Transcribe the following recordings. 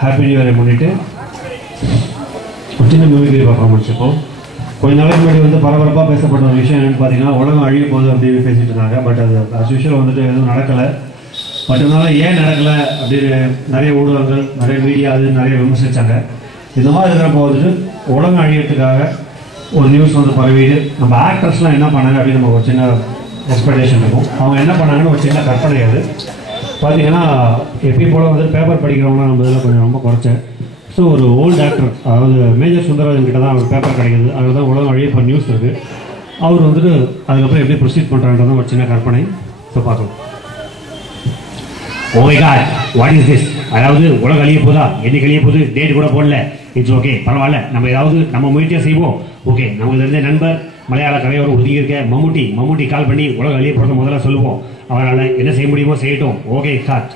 Happy new இயரை முன்னிட்டு சின்ன mimicry performance இப்போது கொஞ்ச நாளைக்கு முன்னாடி வந்து பரபரப்பாக பேசப்பட்ட ஒரு விஷயம் என்னென்னு பார்த்தீங்கன்னா உலகம் அழிய போகுது அப்படின்னு பேசிகிட்டு இருந்தாங்க. பட் அது அஸ் யூஷுவல் வந்துட்டு எதுவும் நடக்கலை. பட் இருந்தாலும் ஏன் நடக்கலை அப்படின்னு நிறைய ஊடகங்கள் நிறைய மீடியா அது நிறைய விமர்சித்தாங்க. இந்த மாதிரி இருக்கிறப்போ வந்துட்டு உலகம் அழியறதுக்காக ஒரு நியூஸ் வந்து பரவிட்டு நம்ம ஆக்டர்ஸ்லாம் என்ன பண்ணாங்க அப்படின்னு நம்ம ஒரு சின்ன எக்ஸ்பெக்டேஷன் இருக்கும். அவங்க என்ன பண்ணாங்கன்னு ஒரு சின்ன கற்பனை அது பார்த்தீங்கன்னா எப்பயும் போல் வந்து பேப்பர் படிக்கிறவங்களாம் நம்ம இதில் கொஞ்சம் ரொம்ப குறைச்சேன். ஸோ ஒரு ஓல்டு ஆக்டர் அதாவது மேஜர் சுந்தரராஜன் கிட்ட தான் அவர் பேப்பர் கிடைக்கிது. அதில் தான் உலகம் அழிய போகிற நியூஸ் இருக்குது. அவர் வந்துட்டு அதுக்கப்புறம் எப்படி ப்ரொசீட் பண்ணுறான்றதான் ஒரு சின்ன கற்பனை. ஸோ பார்க்கலாம். Oh my God, what is this? அதாவது உலகம் அழிய போதா, என்னைக்கு அழிய போகுது, டேட் கூட போடல. இட்ஸ் ஓகே, பரவாயில்ல, நம்ம ஏதாவது நம்ம முயற்சியாக செய்வோம். ஓகே, நமக்கு தெரிஞ்ச நண்பர் மலையாள கலையோடு ஒதுங்கி இருக்க மம்முட்டி கால் பண்ணி உலகம் அழிய போகிறத முதல்ல சொல்லுவோம். அவரால் என்ன செய்ய முடியுமோ செய்யட்டும். Okay start.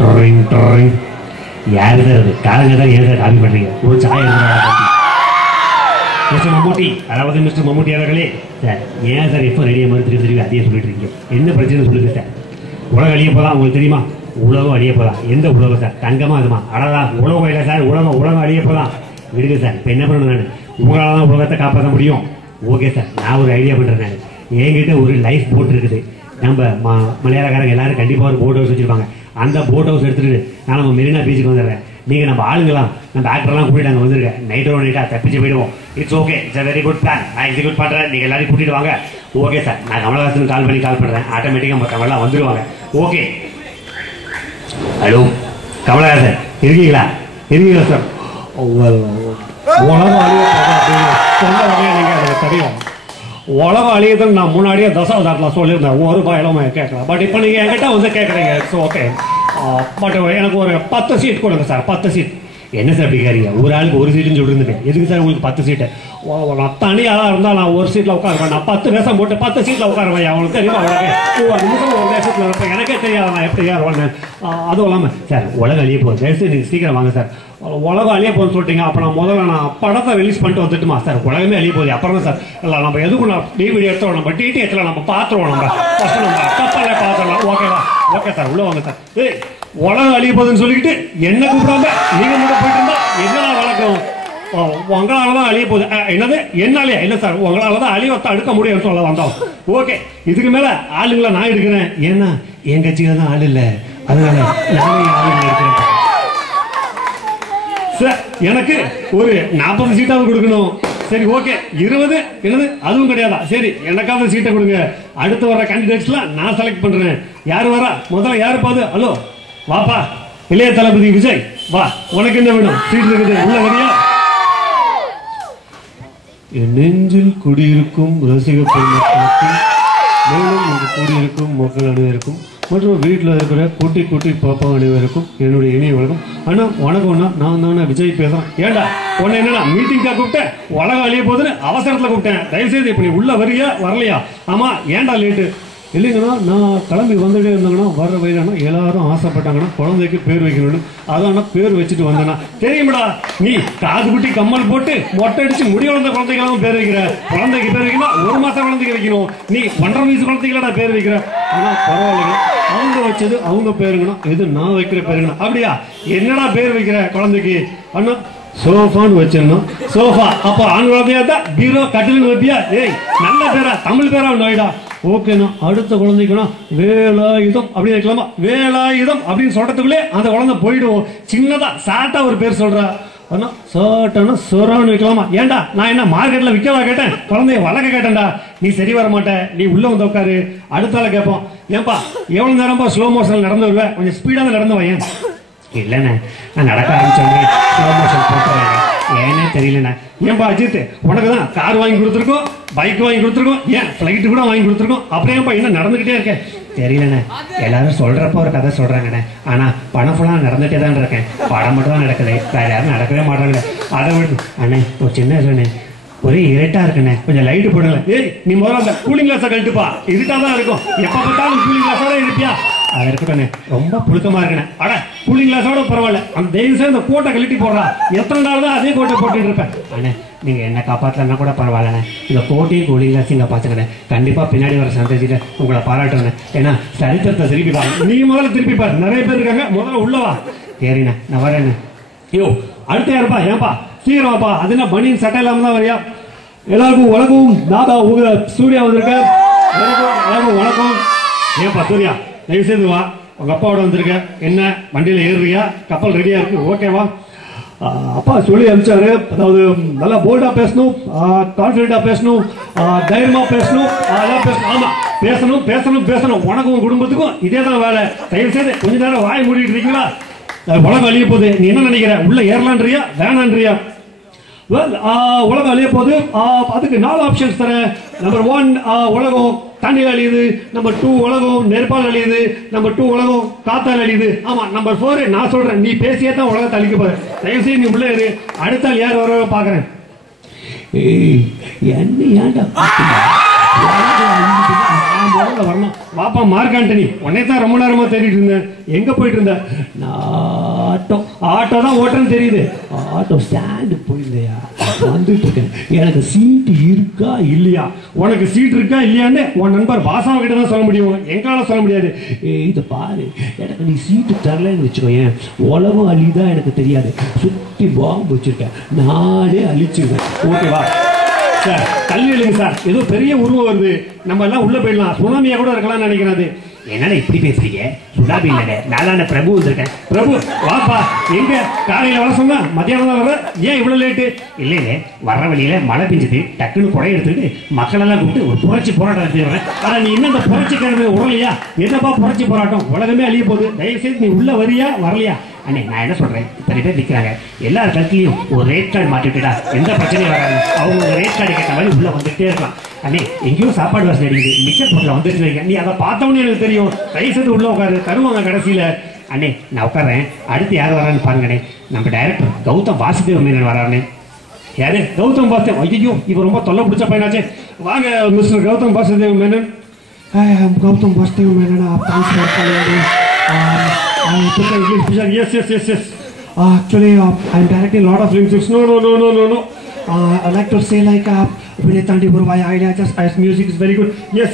டொரிங் யாரு சார் அது? காலங்க தான் ஏன் சார் காப்பி பண்ணுறீங்க? ஒரு சாய் மிஸ்டர் மம்முட்டி, அதாவது மிஸ்டர் மம்முட்டி அவர்களே சார், ஏன் சார் எப்போ ரெடியாக மாதிரி திருப்பி அதையே சொல்லிட்டு இருக்கீங்க? என்ன பிரச்சனை சொல்லுங்க சார். உலகம் அழிய போதா, உங்களுக்கு தெரியுமா? உலகம் அழிய போதான். எந்த உலகம் சார்? தங்கமாக அதுமா? அடதான் உலகம் இல்லை சார், உலகம் அழிய போதான். விடுங்க சார், இப்போ என்ன பண்ணணும்? நான் உங்களால் தான் உலகத்தை காப்பாற்ற முடியும். ஓகே சார், நான் ஒரு ஐடியா பண்ணுறேன். நான் என்கிட்ட ஒரு லைஃப் போட் இருக்குது. நம்ம மலையாளக்காரங்க எல்லாரும் கண்டிப்பாக ஒரு போட் ஹவுஸ் வச்சுருப்பாங்க. அந்த போட் ஹவுஸ் எடுத்துகிட்டு நான் நம்ம மெரினா பீச்சுக்கு வந்துடுறேன். நீங்கள் நம்ம ஆளுங்களாம் நம்ம ஆக்டர்லாம் கூட்டிட்டு அங்கே வந்துருக்கேன். நைட்டாக தப்பிச்சு போயிடுவோம். It's okay, it's a very good plan. நான் எக்ஸிக்யூட் பண்ணுறேன், நீங்கள் எல்லாரையும் கூட்டிட்டு வாங்க. ஓகே சார், நான் கமலஹாசனுக்கு கால் பண்ணுறேன். ஆட்டோமேட்டிக்காக மற்றவங்களாம் வந்துடுவாங்க. ஓகே, ஹலோ கமலஹாசன் இருக்கீங்களா சார்? உலகம் அழிய சொன்ன வகையை நீங்கள் எனக்கு தெரியும். உலகம் அழியதுன்னு நான் முன்னாடியே தசாவதாரத்தில் சொல்லியிருந்தேன். ஒரு ரூபாயிலும் கேட்கலாம். பட் இப்போ நீங்கள் என்கிட்ட வந்து கேட்குறீங்க. ஸோ ஓகே, பட் எனக்கு ஒரு 10 சீட் கொடுங்க சார். 10 சீட். என்ன சார் அப்படி கேட்குறீங்க? ஒரு ஆளுக்கு ஒரு சீட்டுன்னு சொல்லியிருந்தேன். எதுக்கு சார் உங்களுக்கு 10 சீட்டு? நான் தனியாக இருந்தால் நான் ஒரு சீட்டில் உட்காருவேன். நான் 10 வேஷம் போட்டு 10 சீட்டில் உட்காருவேன். அவங்களுக்கு தெரியுமா? ஒரு நிமிஷம் ஒரு தேசத்தில் இருப்பேன். எனக்கே தெரியாது நான் எப்படி ஏறுவேன்னு. அதுவும் இல்லாமல் சார் உலகம் அழிய போகுது, தயவுசெய்து நீங்கள் சீக்கிரம் வாங்க சார். உலகம் அழிய போகுதுன்னு சொல்லிட்டீங்க. அப்போ நான் முதல்ல படத்தை ரிலீஸ் பண்ணிட்டு வந்துட்டுமா சார்? உலகமே அழிய போகுது அப்புறம் தான் சார். இல்லை நம்ம எதுக்கும் நான் டிவிடி எடுத்துருவோம், நம்ம டிடிஎச்சில் நம்ம பார்த்துருவோம். நம்ம ஃபஸ்ட்டு நம்ம கப்பலே பார்த்துடலாம். ஓகேவா? ஓகே சார், உள்ளே வாங்க சார். ஏய், உலகம் அழிய போகுதுன்னு சொல்லிக்கிட்டு என்ன கூப்பிடாம நீங்கள் மட்டும் போயிட்டு இருந்தா என்னடா வழக்கம்? உங்களால தான் அழிய போகுது. என்னது என்னாலே? இல்லை சார், உங்களால தான் அழிவத்தை அடுக்க முடியும்னு சொல்ல வந்தோம். ஓகே, இதுக்கு மேலே ஆளுங்களை நான் எடுக்கிறேன். ஏன்னா என் கட்சியில் தான் ஆள் இல்லை, அதனால நானே ஆளுங்களை எடுக்கிறேன் சார். எனக்கு ஒரு 40 சீட்டாவது கொடுக்கணும். சரி ஓகே, 20 என்னது அதுவும் கிடையாதா? சரி, எனக்காவது சீட்டை கொடுங்க. அடுத்து வர கேண்டிடேட்ஸ்லாம் நான் செலக்ட் பண்றேன். யார் வரா? முதல்ல யாரு பாது? ஹலோ வாப்பா, இளைய தளபதி விஜய் வா. உனக்கு என்ன வேணும்? சீட் இருக்குது, உள்ள வரியா? என் நெஞ்சில் குடியிருக்கும் ரசிக பெருமக்களுக்கும் மேலும் இங்கு கூடியிருக்கும் மக்கள் அனைவருக்கும் மற்றும் வீட்டில் இருக்கிற குட்டி பாப்பா அனைவருக்கும் என்னுடைய இணைய வணக்கம். அண்ணா வணக்கம்ண்ணா, நான் தானே விஜய் பேசுகிறேன். ஏண்டா உன்னை என்னண்ணா மீட்டிங்காக கூப்பிட்டேன்? உலகம் அழிய போதுன்னு அவசரத்தில் கூப்பிட்டேன். தயவுசெய்து இப்போ நீ உள்ள வரியா வரலையா? ஆமாம், ஏண்டா லேட்டு? இல்லைங்கண்ணா, நான் கிளம்பி வந்துட்டே இருந்தாங்கன்னா வர்ற வயதானா எல்லாரும் ஆசைப்பட்டாங்கன்னா குழந்தைக்கு பேர் வைக்கணும். அதான் பேர் வச்சுட்டு வந்தேன்னா தெரியுமாடா? நீ காது குட்டி கம்மல் போட்டு மொட்டை அடிச்சு முடி வளர்ந்த குழந்தைகளும் பேர் வைக்கிற. குழந்தைக்கு பேர் வைக்கணும், 1 மாசம் குழந்தைக்கு வைக்கணும். நீ 1.5 வயசு குழந்தைகளா பேர் வைக்கிற. ஆனால் பரவாயில்லைங்க, அவங்க வச்சது அவங்க பேருங்கண்ணா, எது நான் வைக்கிற பேருங்கண்ணா. அப்படியா? என்னடா பேர் வைக்கிற குழந்தைக்கு? அண்ணா சோஃபான்னு வச்சிடணும். சோஃபா அப்போ ஆண் குழந்தையா இருந்தா பீரோ கட்டில்னு வைப்பியா? ஏய், நல்ல பேரா, தமிழ் பேரா நோயிடா. ஓகேண்ணா, அடுத்த குழந்தைக்குண்ணா வேலாயுதம் அப்படி வைக்கலாமா? வேலாயுதம் அப்படின்னு சொல்றதுக்குள்ளே அந்த குழந்தை போயிடுவோம். சின்னதா சாட்டா ஒரு பேர் சொல்றா. அண்ணா சாட்டானா சொரான்னு வைக்கலாமா? ஏண்டா நான் என்ன மார்க்கெட்ல விற்கவா கேட்டேன்? குழந்தைய வளர்க்க கேட்டேன்டா. நீ சரி வர மாட்டேன், நீ உள்ள வந்து உட்காரு. அடுத்தால கேட்போம், ஏன்பா எவ்வளவு நேரம்பா ஸ்லோ மோஷன் நடந்து வருவேன்? கொஞ்சம் ஸ்பீடாக நடந்து வையன். இல்லைண்ணே, நான் நடக்க ஆரம்பிச்சோன்னே ஸ்லோ மோஷன் போட்டுறேன். ஏன்னே தெரியலண்ணே. ஏன்பா அஜித், உனக்கு தான் கார் வாங்கி கொடுத்துருக்கோம், பைக் வாங்கி கொடுத்துருக்கோம், ஏன் ஃப்ளைட்டு கூட வாங்கி கொடுத்துருக்கோம், அப்படியேப்பா இன்னும் நடந்துகிட்டே இருக்கேன். தெரியலண்ணே, எல்லாரும் சொல்றப்ப ஒரு கதை சொல்றாங்கண்ணே. ஆனா பணம் ஃபுல்லாக நடந்துட்டே தான் இருக்கேன். படம் மட்டும் தான் நடக்குது, வேற யாரும் நடக்கவே மாட்டாங்களே. அதை விட்டு அண்ணே ஒரு சின்ன இல்லைண்ணே, ஒரே இருட்டா இருக்குண்ணே, கொஞ்சம் லைட்டு போடுங்களேன். ஏய், நீ முதல்ல அந்த கூலிங் கிளாஸை கழட்டுப்பா. இருட்டா தான் இருக்கும், எப்ப பார்த்தாலும் கூலிங் கிளாஸோட இருப்பியா? அது இருக்கட்டே, ரொம்ப புழுக்கமா இருக்குண்ணே. அட கூலிங் கிளாஸோட பரவாயில்ல, அந்த தயவு செய்து அந்த கோட்டை கழட்டி போடுறா. எத்தனை நாள் தான் அதே கோட்டை போட்டுட்டு இருப்பேன். அண்ணே நீங்க என்ன காப்பாற்றலன்னா கூட பரவாயில்லண்ணே, இந்த கோட்டையும் கூலிங் கிளாஸையும் காப்பாற்றுங்கண்ணே. கண்டிப்பா பின்னாடி வர சந்ததியில உங்களை பாராட்டுறேன். ஏன்னா சரித்திரத்தை திருப்பி பாருங்க. நீங்க முதல்ல திருப்பி பாரு, நிறைய பேர் இருக்காங்க, முதல்ல உள்ளவா. சரிண்ணே, நான் வரேண்ணே. ஐயோ அடுத்த யாருப்பா? ஏன்பா சீக்கிரமாப்பா, அது என்ன பனியன் சட்டை இல்லாம தான் வரையா? எல்லாருக்கும் வணக்கம். தாதா உங்க சூர்யா வந்திருக்க. எல்லாருக்கும் வணக்கம். ஏன்பா சூர்யா தயவு செய்து வா, உங்க அப்பாவோட வந்திருக்க. என்ன வண்டியில ஏறுறியா? கப்பல் ரெடியா இருக்கு, ஓகேவா? அப்பா சொல்லி அனுப்பிச்சாரு, அதாவது நல்லா போல்டா பேசணும், கான்பிடண்டா பேசணும், தைரியமா பேசணும், அதெல்லாம் பேசணும். ஆமா பேசணும் பேசணும் பேசணும். உனக்கும் குடும்பத்துக்கும் இதே தான் வேலை. தயவு செய்து கொஞ்ச நேரம் வாய் மூடிட்டு இருக்கீங்களா? உலகம் அழிய போகுது. நீ என்ன நினைக்கிற? உள்ள ஏறலான்றியா வேணான்றியா? உலகம் அழிய போகுது. அதுக்கு 4 ஆப்ஷன்ஸ் தரேன். நம்பர் 1 உலகம் தண்ணியில் அழியுது. நம்பர் 2 உலகம் நெருப்பால் அழியுது. நம்பர் 2 உலகம் காத்தால் அழியுது. ஆமா நம்பர் 4 நான் சொல்றேன். நீ பேசியே தான் உலகத்தை அழிக்க போற. தயவுசெய்து நீ உள்ள இரு. அடுத்த ஆள் யார் வர பாக்குறேன். என்ன ஏன்டா வரணும்? வாப்பா மார்க் ஆண்டனி, உன்னை தான் ரொம்ப நேரமா தேடிட்டு இருந்தேன். எங்க போயிட்டு இருந்த? ஆட்டோ தான் ஓட்டுறேன்னு தெரியுது. ஆட்டோ ஸ்டாண்டு போயிருந்தையா? வந்துட்டு இருக்கேன். எனக்கு சீட்டு இருக்கா இல்லையா? உனக்கு சீட் இருக்கா இல்லையான்னு உன் நண்பர் பாசாவ கிட்ட தான் சொல்ல முடியும், எங்களால சொல்ல முடியாது. இதை பாரு, எனக்கு நீ சீட்டு தரலன்னு வச்சுக்கோயேன், உலகம் அழிதான் எனக்கு தெரியாது. சுத்தி பாம்பு வச்சிருக்கேன், நானே அழிச்சிருவேன். ஓகேவா சார்? கல்வி இல்லைங்க சார், ஏதோ பெரிய உருவம் வருது, நம்ம எல்லாம் உள்ள போயிடலாம். சுனாமியா கூட இருக்கலாம்னு நினைக்கிறது. என்னடா இப்படி பேசுறீங்க? சுனாமி இல்லைங்க, நாளான பிரபு வந்திருக்கேன். பிரபு வாப்பா. எங்க காலையில வர சொன்னா மத்தியானம் தான் வர, ஏன் இவ்வளவு லேட்டு? இல்ல இல்ல, வர்ற வழியில மழை பெஞ்சது, டக்குன்னு குடை எடுத்துட்டு மக்கள் எல்லாம் கூப்பிட்டு ஒரு புரட்சி போராட்டம் நடத்திடுறேன். ஆனா நீ என்ன இந்த புரட்சி கிழமை உடலையா? என்னப்பா புரட்சி போராட்டம்? உலகமே அழிய போகுது. தயவுசெய்து நீ உள்ள வரியா வரலையா? அண்ணே நான் என்ன சொல்றேன், இத்தனை பேர் நிற்கிறாங்க, எல்லார் கருத்துலையும் ஒரு ரேட் கார்டு மாட்டிவிட்டுடா, எந்த பிரச்சனையும் வராது. அவங்க ரேட் கார்டு கேட்ட மாதிரி உள்ள வந்துட்டே இருக்கலாம். அண்ணே எங்கேயோ சாப்பாடு வசதி அடிக்குது, மிச்சர் பொருள் வந்துட்டு நீ அதை பார்த்தவொன்னே எனக்கு தெரியும். தயவுசெய்து உள்ள உட்காரு, தருவாங்க கடைசியில. அண்ணே நான் உட்காறேன். அடுத்து யார் வரான்னு பாருங்கண்ணே. நம்ம டைரக்டர் கௌதம் வாசுதேவ் மேனன் வரானே. யாரு? கௌதம் வாசுதேவ். ஐயோ இவர் ரொம்ப தொல்லை பிடிச்ச பையனாச்சே. வாங்க mister Gautham Vasudev Menon. Gautham Vasudev Menon. I took English picture. Yes. Actually, I'm directing a lot of films. No. I like to say like Vinay Tandi Burvaya idea. Just music is very good. Yes.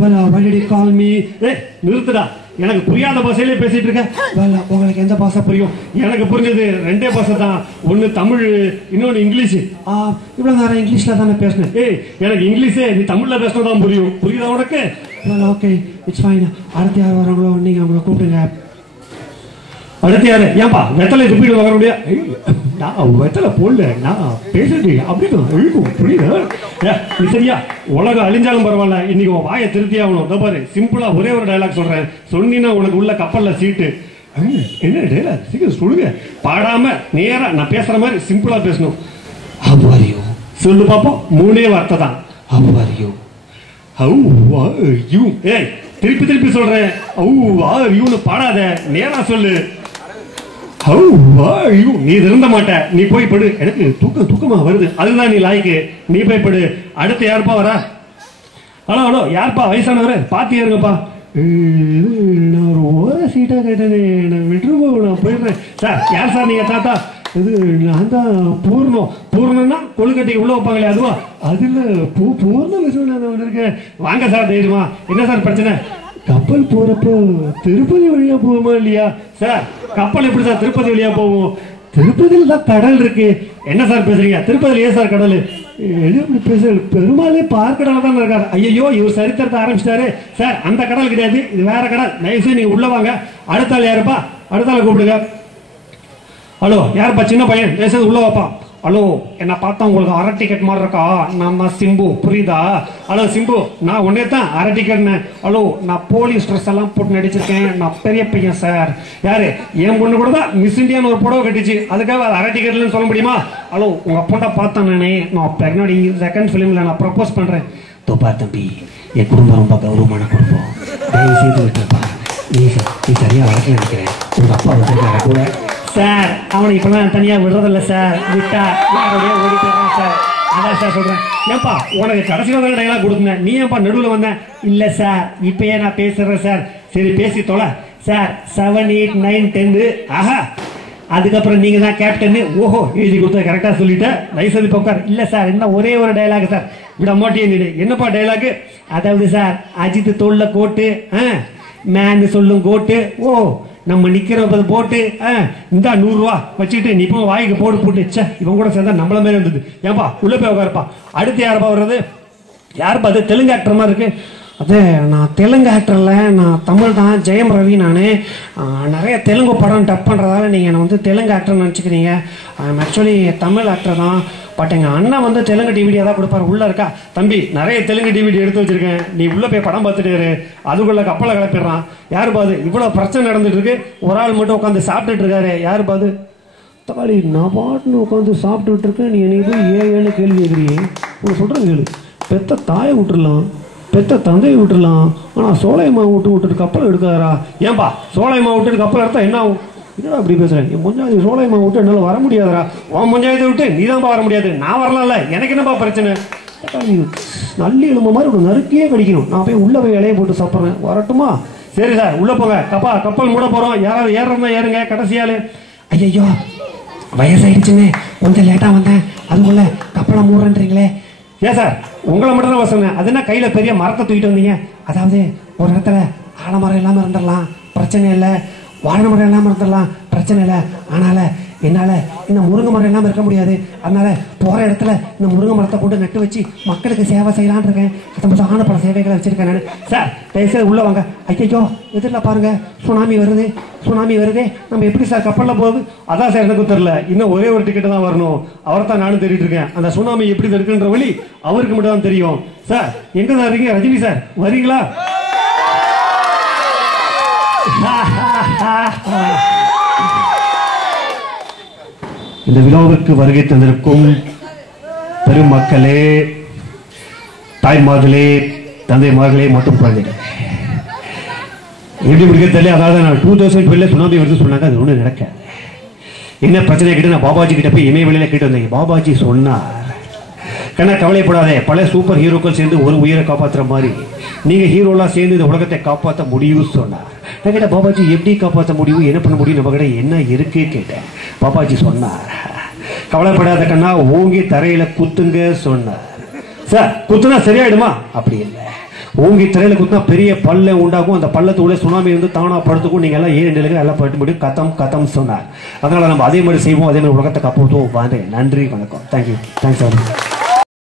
Well, why did he call me? Hey, நிறுத்துடா. எனக்கு புரியாத பாஷையிலே பேசிட்டு இருக்கேன். உங்களுக்கு எந்த பாஷை புரியும்? எனக்கு புரிஞ்சது ரெண்டே பாஷை தான். ஒன்னு தமிழ், இன்னொன்னு இங்கிலீஷ். இவ்வளவு நேரம் இங்கிலீஷ்ல தானே பேசினேன். ஏய் எனக்கு இங்கிலீஷே நீ தமிழ்ல பேசினதான் புரியும். புரியுதா உனக்கு? Okay it's fine. அடுத்து யார் வராங்களோ நீங்க அவங்கள கூப்பிடுங்க. அடுத்து யாரு? ஏன்பா வெத்தலை ரிப்பீட் வர முடியா? நான் வெத்தலை போடல, நான் பேசிட்டு அப்படின்னு புரியுது. சரியா? உலகம் அழிஞ்சாலும் பரவாயில்ல, இன்னைக்கு வாயை திருத்தி ஆகணும். இதோ பாரு, சிம்பிளா ஒரே ஒரு டைலாக் சொல்றேன், சொன்னீங்கன்னா உனக்கு உள்ள கப்பல்ல சீட்டு. என்ன டைலாக்? சீக்கிரம் சொல்லுங்க. பாடாம நேரா நான் பேசுற மாதிரி சிம்பிளா பேசணும். How are you? சொல்லு பாப்போம். 3 வார்த்தை தான். How are you? How are you? ஏய் திருப்பி சொல்றேன். How are you னு பாடாத, நேரா சொல்லு. How are you? நீ இருந்த மாட்ட, நீ போய் படு. எனக்கு தூக்கமா வருது, அதுதான் நீ லாய்க்கு. நீ போய் படு. அடுத்து யாருப்பா வரா? ஹலோ யாருப்பா? வயசானவரு பார்த்து ஏறுங்கப்பா. நான் ஒரு ஓர சீட்டா கேட்டேனே, நான் விட்டுருப்போ, நான் போயிடுறேன். சார் யார் சார் நீங்க? தாத்தா இது நான் தான் பூர்ணம்னா கொழுக்கட்டைக்கு உள்ள வைப்பாங்களே அதுவா? அதுல பூர்ண விசுவநாதன் இருக்கேன். வாங்க சார் தைரியமா. என்ன சார் பிரச்சனை? கப்பல் போறப்போ திருப்பதி வழியா போகுமா இல்லையா? சார் கப்பல் எப்படி சார் திருப்பதி வழியா போவோம்? திருப்பதியில் தான் கடல் இருக்கு. என்ன சார் பேசுறீங்க? திருப்பதியில் ஏன் சார் கடல்? எப்படி பேச? பெருமாளே பார்க்கடல தான் இருக்காரு. ஐயோ இவர் சரித்திரத்தை ஆரம்பிச்சிட்டாரு. சார் அந்த கடல் கிடையாது, இது வேற கடல். தயவுசெய்து நீங்க உள்ள வாங்க. அடுத்த ஆள் யாருப்பா? அடுத்த ஆள் கூப்பிடுங்க. ஹலோ யாருப்பா? சின்ன பையன், தயவுசெய்து உள்ள வாப்பா. ஹலோ என்ன பார்த்தா உங்களுக்கு அரை டிக்கெட் மாதிரி இருக்கா? நான் தான் சிம்பு, புரியுதா? ஹலோ சிம்பு, நான் உன்னே தான் அரை டிக்கெட்னு. ஹலோ நான் போலீஸ் ட்ரெஸ் எல்லாம் போட்டு நடிச்சிருக்கேன், நான் பெரிய பையன் சார். யாரு? என் பொண்ணு கூட தான் மிஸ் இந்தியான்னு ஒரு புடவை கட்டிச்சு, அதுக்காக அரை டிக்கெட்லன்னு சொல்ல முடியுமா? ஹலோ உங்க பொண்ணை பார்த்தேன் நானே, நான் பிரெக்னடி செகண்ட் ஃபிலிம்ல நான் ப்ரப்போஸ் பண்றேன். தோப்பா தம்பி, என் குடும்பம் ரொம்ப கௌரவமான குடும்பம், தயவு செய்து விட்டுருப்பா. நீ சரியா வளர்க்க நினைக்கிறேன். உங்க அப்பா வச்சிருக்காரு கூட. சார் அவனை இப்பெல்லாம் தனியா விடுறதில்ல சார், விட்டா யாரோடய ஓடி போயிடுறான் சார். அதான் சார் சொல்றேன். ஏப்பா உனக்கு கடைசியில் தான் டைலாக் கொடுத்தேன், நீ ஏப்பா நடுவில் வந்தேன்? இல்ல சார் இப்பயே நான் பேசுறேன் சார். சரி பேசி தொலை சார். 7, 8, 9, 10. ஆஹா அதுக்கப்புறம் நீங்க தான் கேப்டன். ஓஹோ எழுதி கொடுத்த கரெக்டா சொல்லிட்டேன். லைசன்ஸ் போக்கார். இல்ல சார் இன்னும் ஒரே ஒரு டைலாக் சார். விட மாட்டேன். என்னப்பா டைலாக்? அதாவது சார் அஜித் தோல்ல கோட்டு, மேன் சொல்லும் கோட்டு. ஓ நம்ம நிக்கிற போட்டு இந்த 100 ரூபா வச்சுக்கிட்டு நீ போய் வாய்க்கு போட்டு ச்சே இவன் கூட சேர்ந்தா நம்மள மாதிரி இருந்தது. ஏன்பா உள்ள போய் உட்காருப்பா. அடுத்து யாருப்பா வர்றது? யாருப்பா அது? தெலுங்கு ஆக்டர் மாதிரி இருக்கு. அது நான் தெலுங்கு ஆக்டர்ல, நான் தமிழ் தான், ஜெயம் ரவி. நான் நிறைய தெலுங்கு படம் டப் பண்ணுறதால நீங்கள் என்னை வந்து தெலுங்கு ஆக்டர் நினச்சிக்கிறீங்க. ஆக்சுவலி தமிழ் ஆக்டர் தான். பட் எங்கள் அண்ணன் வந்து தெலுங்கு டிவிடியாக தான் கொடுப்பாரு. உள்ளே இருக்கா தம்பி, நிறைய தெலுங்கு டிவிடி எடுத்து வச்சிருக்கேன், நீ உள்ளே போய் படம் பார்த்துட்டு அதுக்குள்ளே கப்பலை கிளப்பிடுறான். யாரு பாது? இவ்வளோ பிரச்சனை நடந்துட்டு இருக்கு, ஒரு ஆள் மட்டும் உட்காந்து சாப்பிட்டுட்டு இருக்காரு. யாரு பாது? தக்காளி நான் பாட்டுன்னு உட்காந்து சாப்பிட்டுட்டு இருக்கேன், நீ என்னை போய் ஏன்னு கேள்வி கேட்குறியே. உனக்கு சொல்கிறேன் கேளு. பெத்த தாயை விட்டுடலாம், பெத்த தந்தையை விட்டுடலாம், ஆனால் சோலையம்மா விட்டுட்டு கப்பல் எடுக்காரா? ஏன்பா சோலையம்மா விட்டுட்டு கப்பல் எடுத்தா என்ன ஆகும்? என்னடா அப்படி பேசுறேன்? என் முஞ்சாதி சோலையம்மா விட்டு என்னால் வர முடியாதரா? உன் முஞ்சாயத்தை விட்டு நீ தான்ப்பா வர முடியாது, நான் வரலாம்ல, எனக்கு என்னப்பா பிரச்சனை? நல்லி எலும்பு மாதிரி ஒரு நறுக்கியே கடிக்கணும். நான் போய் உள்ள போய் இலையை போட்டு சாப்பிட்றேன், வரட்டுமா? சரி சார் உள்ள போங்க, கப்பல் மூட போறோம், யாராவது ஏறுறதா ஏறுங்க. கடைசியாலு ஐயோ வயசாயிடுச்சுன்னு கொஞ்சம் லேட்டா வந்தேன், அதுக்குள்ள கப்பலை மூடுறேன்றீங்களே. ஏன் சார் உங்களை மட்டும் தான் சொன்னேன், அது என்ன கையில பெரிய மரத்தை தூக்கிட்டு வந்தீங்க? அதாவது ஒரு இடத்துல ஆலமரம் இல்லாமல் இருந்துடலாம், பிரச்சனை இல்லை, வாழை மரம் இல்லாமல் இருந்துடலாம், பிரச்சனை இல்லை, ஆனால என்னால் இந்த முருங்கை மரம் இல்லாமல் இருக்க முடியாது, அதனால போகிற இடத்துல இந்த முருங்கை மரத்தை கொண்டு நட்டு வச்சு மக்களுக்கு சேவை செய்யலான் இருக்கேன். அது மட்டும் ஆன பல சேவைகளை வச்சிருக்கேன் நான். சார் தயவுசெய்து உள்ளே வாங்க. ஐயோ எதிரில் பாருங்க, சுனாமி வருது, சுனாமி வருது, நம்ம எப்படி சார் கப்பலில் போகுது? அதான் சார் எனக்கும் தெரியல, இன்னும் ஒரே ஒரு டிக்கெட்டு தான் வரணும், அவரை தான் நானும் தேடிட்டு இருக்கேன். அந்த சுனாமி எப்படி இருக்குன்ற வழி அவருக்கு மட்டும் தான் தெரியும். சார் எங்க தான் இருக்கீங்க? ரஜினி சார் வரீங்களா? இந்த விழாவிற்கு வருகை தந்திருக்கும் பெருமக்களே, தாய்மார்களே, தந்தைமார்களே மற்றும் குழந்தைகள், எப்படி முடிக்க தெரியல. அதாவது நான் 2012 சுனாமி வருது சொன்னாங்க, அது ஒன்றும் நடக்காது. என்ன பிரச்சனை கேட்டு நான் பாபாஜி கிட்ட போய் இமயவெளியில கேட்டு வந்தேன். பாபாஜி சொன்னார், கண்ணா கவலைப்படாதே, பல சூப்பர் ஹீரோக்கள் சேர்ந்து ஒரு உயிரை காப்பாற்றுற மாதிரி நீங்க ஹீரோலாம் சேர்ந்து இந்த உலகத்தை காப்பாற்ற முடியும்னு சொன்னார். நான் கேட்ட பாபாஜி எப்படி காப்பாற்ற முடியும், என்ன பண்ண முடியும், நம்ம கிட்ட என்ன இருக்கு கேட்டேன். பாபாஜி சொன்னார், கவலைப்படாத கண்ணா, ஓங்கி தரையில குத்துங்க சொன்னார். சார் குத்துனா சரியாயிடுமா? அப்படி இல்லை, ஓங்கி தரையில குத்துனா பெரிய பல்ல உண்டாகும், அந்த பள்ளத்துக்குள்ள சுனாமி வந்து தானா படுத்துக்கும், நீங்க எல்லாம் 7 நிலைகள் எல்லாம் படுத்து முடியும், கத்தம் சொன்னார். அதனால நம்ம அதே மாதிரி செய்வோம், அதே மாதிரி உலகத்தை காப்பாற்றுவோம். வாங்க, நன்றி, வணக்கம், தேங்க்யூ, தேங்க்ஸ்.